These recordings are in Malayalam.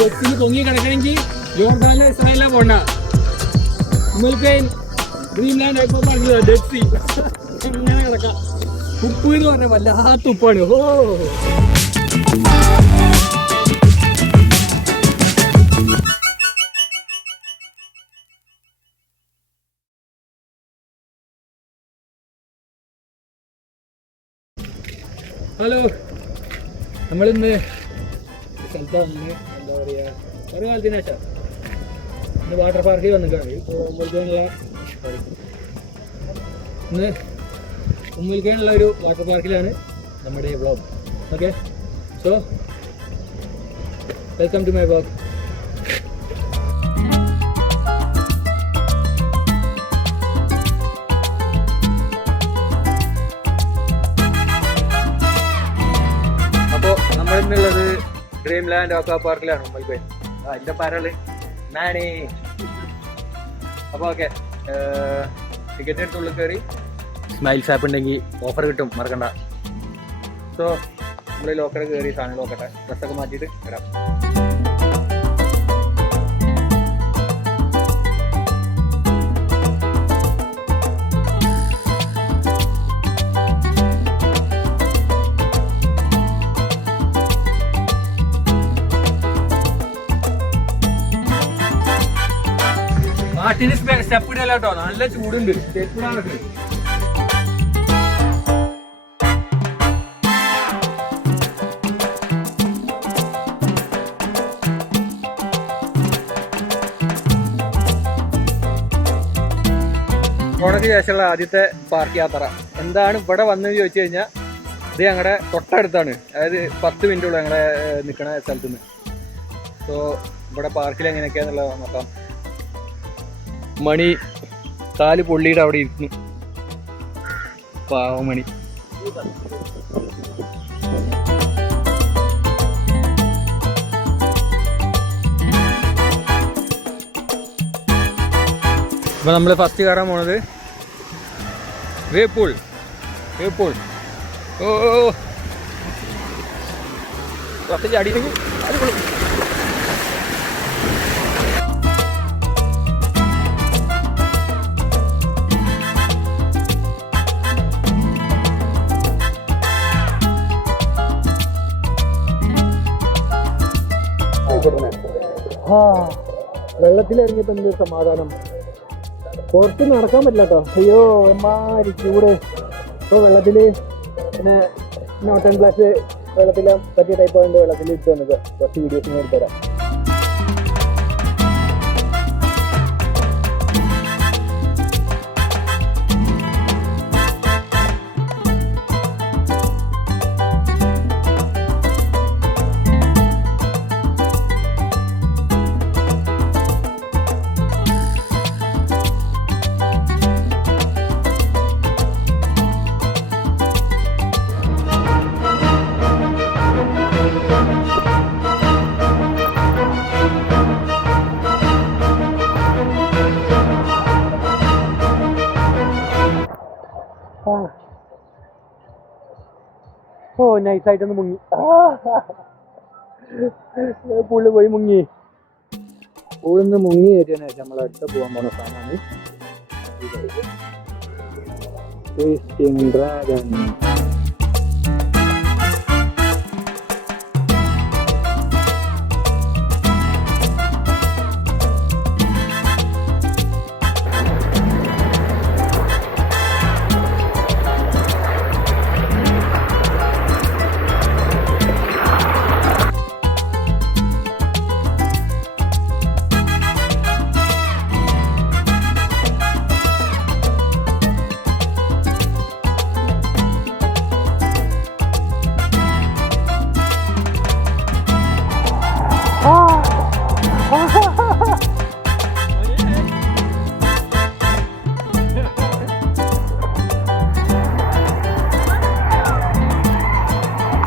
കൊച്ചിന് പൊങ്ങി കിടക്കണമെങ്കിൽ ജോർദാനിലെ ഇസ്രായേലിലെ പോണ്ട. ഉം അൽ ഖുവൈൻ ഡ്രീംലാൻഡ് അക്വാപാർക്ക് ഡെഡ് സീ എങ്ങനെ കിടക്കാം. ഉപ്പ് എന്ന് പറഞ്ഞാൽ വല്ലാത്ത ഉപ്പാണ്. ഓ ഹലോ, നമ്മളിന്ന് സ്ഥലത്താണ്. എന്താ പറയുക, ഒരു കാലത്തിന് ശേഷം ഇന്ന് വാട്ടർ പാർക്കിൽ വന്നിട്ടാണ്. ഇപ്പോൾ ഇന്ന് ഉം അൽ ഖുവൈനുള്ള ഒരു വാട്ടർ പാർക്കിലാണ് നമ്മുടെ ഈ vlog. Okay, so welcome to my vlog. അപ്പോൾ നമ്മളിന്നുള്ളത് ഡ്രീംലാൻഡ് അക്വാ പാർക്കിലാണ് ഉം അൽ ഖുവൈൻ. എൻ്റെ പരള് നാണേ. അപ്പോൾ ഓക്കെ, ടിക്കറ്റ് എടുത്ത് ഉള്ളിൽ കയറി സ്മൈൽസ് ആപ്പ് ഉണ്ടെങ്കിൽ ഓഫർ കിട്ടും, മറക്കണ്ട. സോ നമ്മൾ ലോക്കറിൽ കയറി സാധനം നോക്കട്ടെ, ഡ്രസ്സൊക്കെ മാറ്റിയിട്ട് വരാം. പാട്ടിന് സ്റ്റെപ്പ് ഇടല്ലോ കേട്ടോ, നല്ല ചൂടുണ്ട്. സ്റ്റെപ്പ് ഇടാനൊക്കെ കൊറോണയ്ക്ക് ശേഷമുള്ള ആദ്യത്തെ പാർക്ക് യാത്ര. എന്താണ് ഇവിടെ വന്നത് ചോദിച്ചു കഴിഞ്ഞാൽ, ഇത് ഞങ്ങളുടെ തൊട്ടടുത്താണ്. അതായത് 10 മിനിറ്റുള്ളൂ ഞങ്ങളെ നിൽക്കണ സ്ഥലത്ത് നിന്ന്. സോ ഇവിടെ പാർക്കിൽ എങ്ങനെയൊക്കെയാന്നുള്ളത് നോക്കാം. മണി കാല് പൊള്ളിയിട്ട് അവിടെ ഇരിക്കുന്നു, പാവമണി. അപ്പോൾ നമ്മൾ ഫസ്റ്റ് കയറാൻ പോണത് വേവ് പൂൾ. ഓ കുറച്ച് ചാടിയില്ലെങ്കിൽ അടിപൊളി. വെള്ളത്തിലിറങ്ങിയപ്പോൾ എന്ത് സമാധാനം. പുറത്ത് നടക്കാൻ പറ്റില്ല കേട്ടോ. അയ്യോ എമ്മാരി ചൂട്. ഇപ്പോൾ വെള്ളത്തിൽ പിന്നെ നോട്ടൺ പ്ലസ് വെള്ളത്തിൽ പറ്റിയ ടൈപ്പ് അതിൻ്റെ വെള്ളത്തിൽ ഇട്ട് വന്നത് കുറച്ച് വീഡിയോസ് ഞാൻ എടുത്തുതരാം. ഓ നൈസായിട്ടൊന്ന് മുങ്ങി. പുള്ളി പോയി മുങ്ങി. പൂളിന്ന് മുങ്ങി കയറ്റിയതിനു ശേഷം നമ്മൾ അടുത്ത് പോകാൻ പോകുന്ന സാധനമാണ് ട്വിസ്റ്റിംഗ് ഡ്രാഗൺ.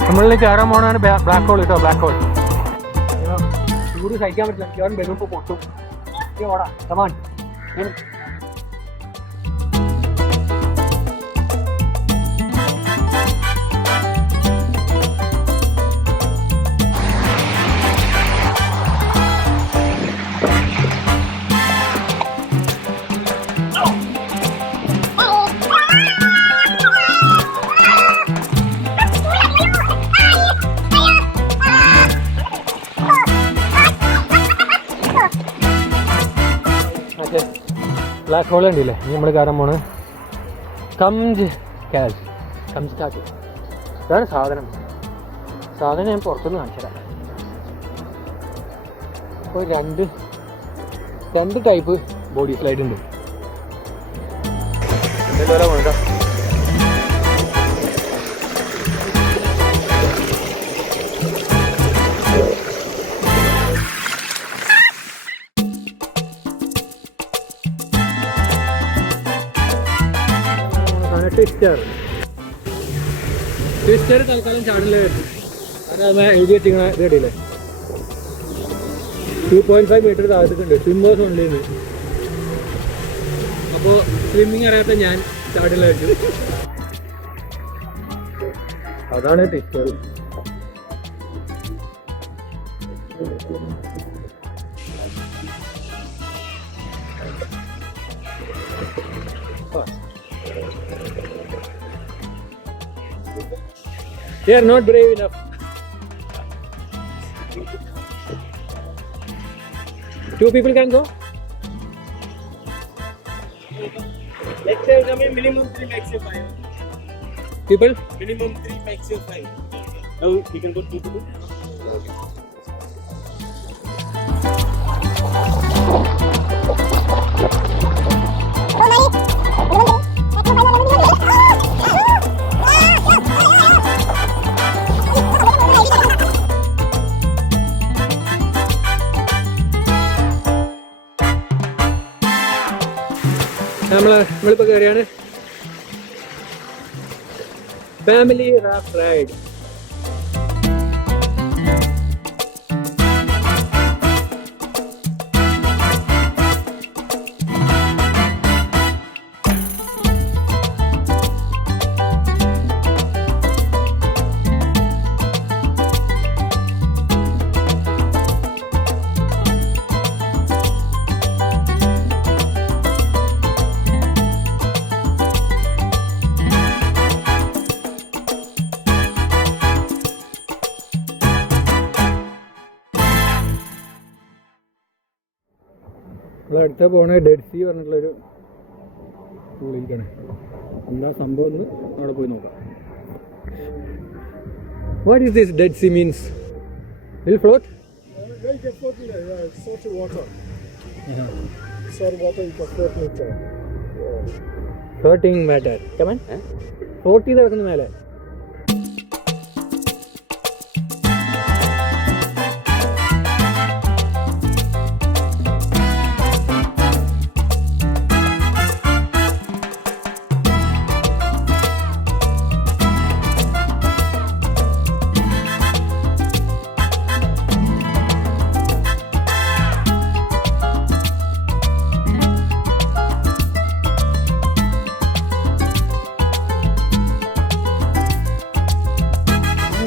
നമ്മളിൽ കയറാൻ പോകണമാണ് ബ്ലാക്ക് ഹോൾ കേട്ടോ. ബ്ലാക്ക് ഹോൾ ചൂട് സഹിക്കാൻ പറ്റില്ല. മിക്കവാറും ബലൂൺ പൊട്ടും. ഓടാ കമാൻ. ബ്ലാക്ക് ഹോൾ ഉണ്ടല്ലേ, ഇനി നമ്മൾ കയറാൻ പോണ് കംസ്കാറ്റ്. ഇതാണ് സാധനം ഞാൻ പുറത്തുനിന്ന് കാണിച്ചുതരാം. അപ്പോൾ രണ്ട് ടൈപ്പ് ബോഡി സ്ലൈഡ് ഉണ്ട്. വേണ്ട ട്വിസ്റ്റർ തൽക്കാലം ചാടില്ല. അത് എഴുതി വെച്ചിങ്ങനെ ഇത് കണ്ടില്ലേ, 2.5 മീറ്റർ താഴത്തേക്കുണ്ട്. സ്വിമ്മേഴ്സ് ഉണ്ടെന്ന്. അപ്പോൾ സ്വിമ്മിങ് അറിയാത്ത ഞാൻ ചാടില്ല വെച്ചു. അതാണ് twister. They are not brave enough. 2 people can go? Let's say minimum 3, maximum 5. People? Minimum 3, maximum 5. Now we can go 2 people. നമ്മളിപ്പോൾ കയറിയാണ് ഫാമിലി റാഫ്റ്റ് റൈഡ്. നമ്മളടുത്ത പോണ ഡെഡ് സീ പറഞ്ഞിട്ടുള്ളൊരു പൂളിലേക്കാണ്. എന്താ സംഭവം എന്ന് അവിടെ പോയി നോക്കാം. What is this dead sea means? Will float? Salty water. Salty water you can float later. Floating matter. Come on float ചെയ്ത് കിടക്കുന്ന മേലെ.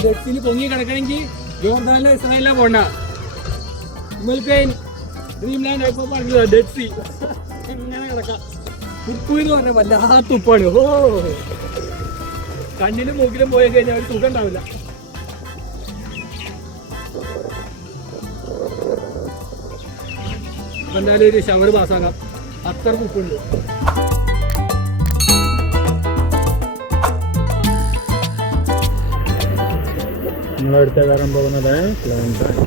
ഡെഡ്സിൽ പൊങ്ങി കിടക്കണമെങ്കിൽ ജോർദാനിലെ ഇസ്രായേലിലെ പോണ്ട. ഉം അൽ ഖുവൈൻ ഡ്രീംലാൻഡ് അക്വാപാർക്ക് ഡെഡ് സീ ഇങ്ങനെ കിടക്കാം. ഉപ്പ് എന്ന് പറഞ്ഞാൽ വല്ലാത്ത ഉപ്പാണ്. ഓ, കണ്ണിലും മൂക്കിലും പോയി കഴിഞ്ഞാൽ ഒരു സുഖം ഉണ്ടാവില്ല. അപ്പം എന്തായാലും ഒരു ഷവർ പാസ്സാക്കാം, അത്ര ഉപ്പുണ്ട്. നമ്മളടുത്ത കയറാൻ പോകുന്നത് ഫ്ലോണ്ടാണ്.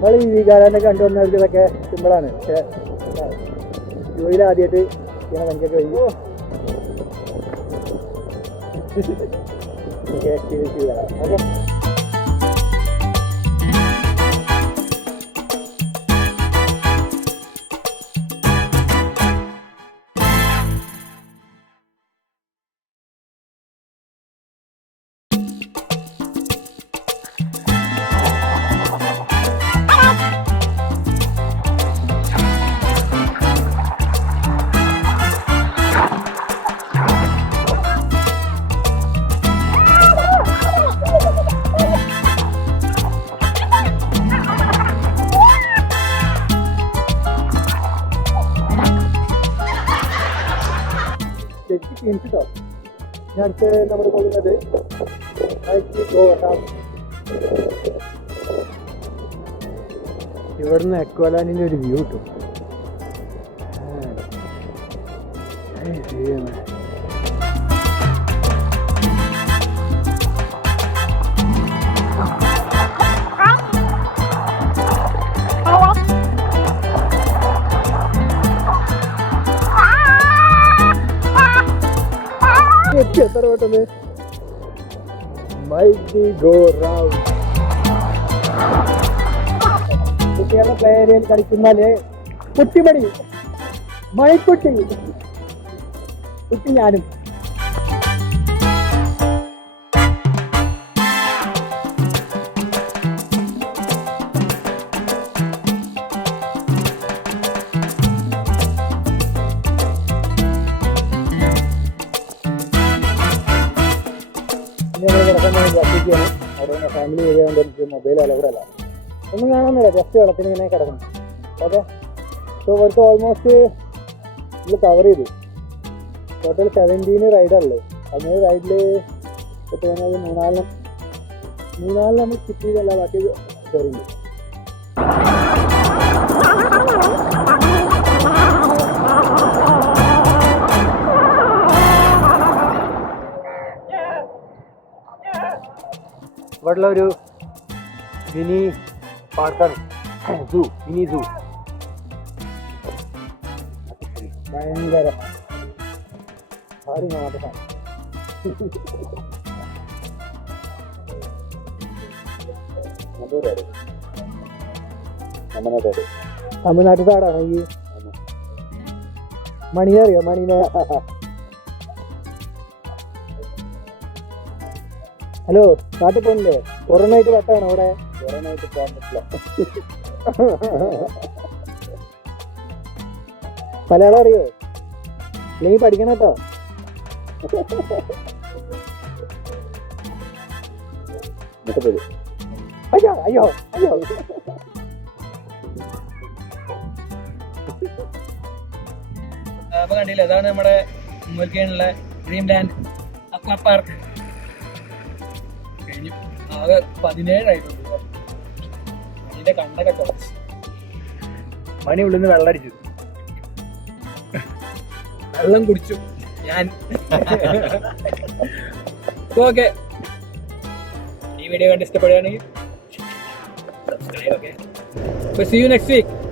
നമ്മൾ ഈ വികാരനെ കണ്ടുവന്നവർക്ക് ഇതൊക്കെ സിമ്പിളാണ്. പക്ഷേ ജോലിയിൽ ആദ്യമായിട്ട് ഇങ്ങനെ വഞ്ചൊക്കെ കഴിഞ്ഞു എക്സ്പീരിയൻസ് ചെയ്തതാണ്. ഓക്കെ, അടുത്ത് നമ്മൾ പോകുന്നത് ഇവിടുന്ന് അക്വാലാൻഡിൻ്റെ ഒരു വ്യൂ കിട്ടും. എത്ര പെട്ടെന്ന് മൈറ്റി ഗോ റൗണ്ട്. കുട്ടികളുടെ പ്ലേ ഏരിയയിൽ കളിക്കുന്നാല് കുട്ടിമണി മൈക്കുട്ടി കുട്ടി ഞാനും. കിടക്കാൻ അവിടെ ഫാമിലി ഏരിയ കൊണ്ട് എനിക്ക് മൊബൈൽ അലൗഡ് അല്ല, ഒന്നും കാണുന്നില്ല, ജസ്റ്റ് വെള്ളത്തിന് ഇങ്ങനെ കിടക്കണം. ഓക്കെ, സോ ഇവിടുത്തെ ഓൾമോസ്റ്റ് നമ്മൾ കവർ ചെയ്തു. ടോട്ടൽ 17 റൈഡുള്ളൂ. 17 റൈഡിൽ ഇപ്പോൾ മൂന്നാലിന് നമ്മൾ സ്കിപ്പ് ചെയ്തല്ല, ബാക്കി കയറിയില്ല. ഇവിടെയുള്ള ഒരു മിനി പാർക്കാണ്, സൂ, മിനി സൂ. ഭയങ്കര തമിഴ്നാട്ടിലാടാണ് ഈ മണിനെ അറിയോ? മണിനെ ഹലോ, നാട്ടിൽ പോണില്ലേ? കൊറോണ ആയിട്ട് വട്ടാണ് അവിടെ. കൊറോണ ആയിട്ട് പോകാൻ പറ്റില്ല. മലയാളം അറിയോ? ഇല്ലെങ്കിൽ പഠിക്കണം കേട്ടോ. അയ്യോ അയ്യോ അയ്യോ. അപ്പൊ കണ്ടില്ല, അതാണ് നമ്മുടെ ഉമ്മ അൽ ഖുവൈനിലുള്ള ഡ്രീംലാൻഡ് അക്വാ പാർക്ക്. കഴിഞ്ഞു ആകെ 17 ആയിട്ടുണ്ട്. അതിന്റെ കണ്ടൊക്കെ കുറച്ച് മണി ഉള്ളിൽ നിന്ന് വെള്ളം അടിച്ചു, വെള്ളം കുടിച്ചു ഞാൻ. ഓക്കെ, ഈ വീഡിയോ കണ്ട് ഇഷ്ടപ്പെടുകയാണെങ്കിൽ subscribe. Okay, see you next week.